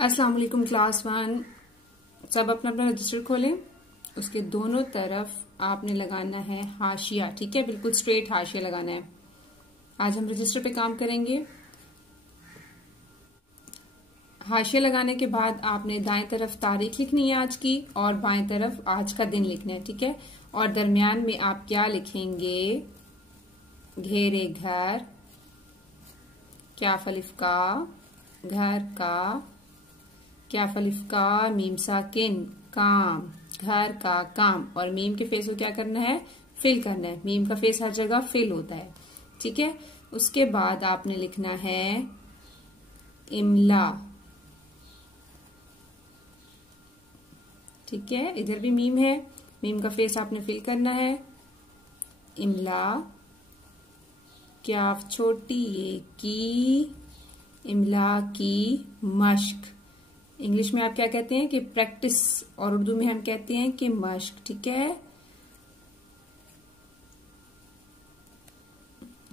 अस्सलाम वालेकुम क्लास 1। सब अपना अपना रजिस्टर खोलें। उसके दोनों तरफ आपने लगाना है हाशिया, ठीक है, बिल्कुल स्ट्रेट हाशिया लगाना है। आज हम रजिस्टर पे काम करेंगे। हाशिया लगाने के बाद आपने दाएं तरफ तारीख लिखनी है आज की, और बाएं तरफ आज का दिन लिखना है, ठीक है। और दरमियान में आप क्या लिखेंगे? घेरे घर, क्या फलिफ का, घर का, क्या फलिफ का, मीम साकिन, काम, घर का काम। और मीम के फेस को क्या करना है? फिल करना है। मीम का फेस हर जगह फिल होता है, ठीक है। उसके बाद आपने लिखना है इमला, ठीक है। इधर भी मीम है, मीम का फेस आपने फिल करना है। इमला, क्या छोटी ये की, इमला की मश्क। इंग्लिश में आप क्या कहते हैं कि प्रैक्टिस, और उर्दू में हम कहते हैं कि मश्क, ठीक है।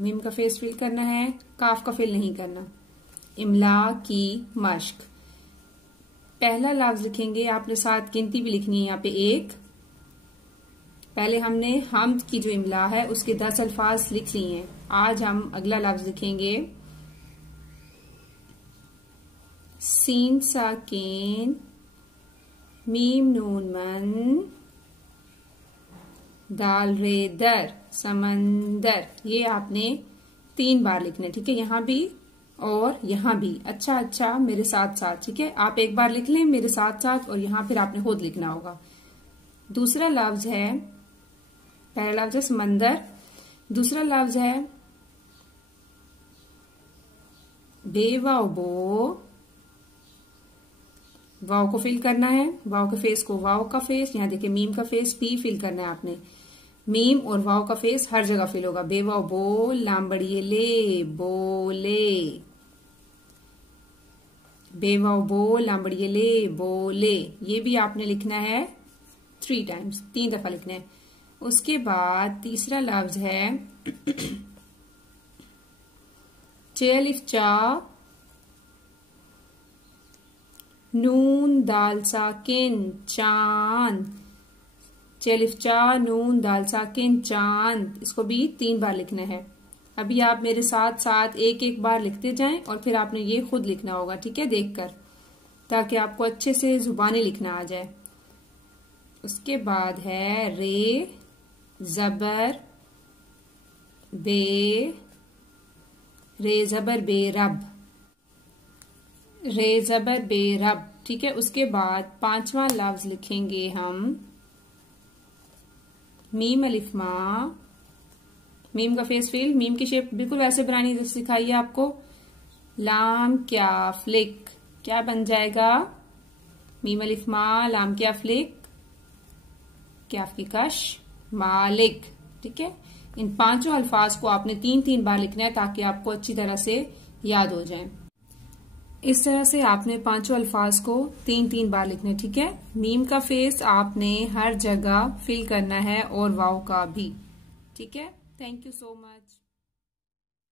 मीम का फेस फिल करना है, काफ का फिल नहीं करना। इमला की मश्क। पहला लफ्ज लिखेंगे, आपने साथ गिनती भी लिखनी है यहाँ पे 1। पहले हमने हमद की जो इमला है उसके 10 अल्फाज लिख लिए हैं। आज हम अगला लफ्ज लिखेंगे सीन साकिन, मीम नून मन, दाल रे दर, समंदर। ये आपने 3 बार लिखना है, ठीक है, यहाँ भी और यहाँ भी। अच्छा मेरे साथ साथ, ठीक है। आप एक बार लिख लें मेरे साथ साथ, और यहाँ फिर आपने खुद लिखना होगा। दूसरा लफ्ज है, पहला लफ्ज है समंदर, दूसरा लफ्ज है बेवाव बो। वाव को फिल करना है, वाव के फेस को वाव का फेस, यहाँ देखिए मीम का फेस भी फिल करना है आपने। मीम और वाव का फेस हर जगह फिल होगा। बेवाव बो, लाम बड़िए ले, बोले। बेवाव बो, लाम बड़िए ले, बोले। ये भी आपने लिखना है 3 टाइम्स, 3 दफा लिखना है। उसके बाद तीसरा लफ्ज है चेलिफ चा, नून दाल साकिन, चांद। चेलिफचा, नून दाल साकिन, चांद। इसको भी 3 बार लिखना है। अभी आप मेरे साथ साथ एक एक बार लिखते जाएं, और फिर आपने ये खुद लिखना होगा, ठीक है, देखकर, ताकि आपको अच्छे से जुबानी लिखना आ जाए। उसके बाद है रे जबर बे, रे जबर बे रब, रे जबर बे रब, ठीक है। उसके बाद 5वां लफ्ज लिखेंगे हम मीम अलिफ मा। मीम का फेस फिल, मीम की शेप बिल्कुल वैसे बनानी जैसे सिखाई है आपको। लाम क्या फ्लिक, क्या बन जाएगा? मीम अलिफ मा, लाम क्या फ्लिक, क्या की कश, मालिक, ठीक है। इन 5 अल्फाज को आपने 3-3 बार लिखना है, ताकि आपको अच्छी तरह से याद हो जाए। इस तरह से आपने 5 अल्फाज को 3-3 बार लिखना है, ठीक है। मीम का फेस आपने हर जगह फिल करना है, और वाव का भी, ठीक है। Thank you so much.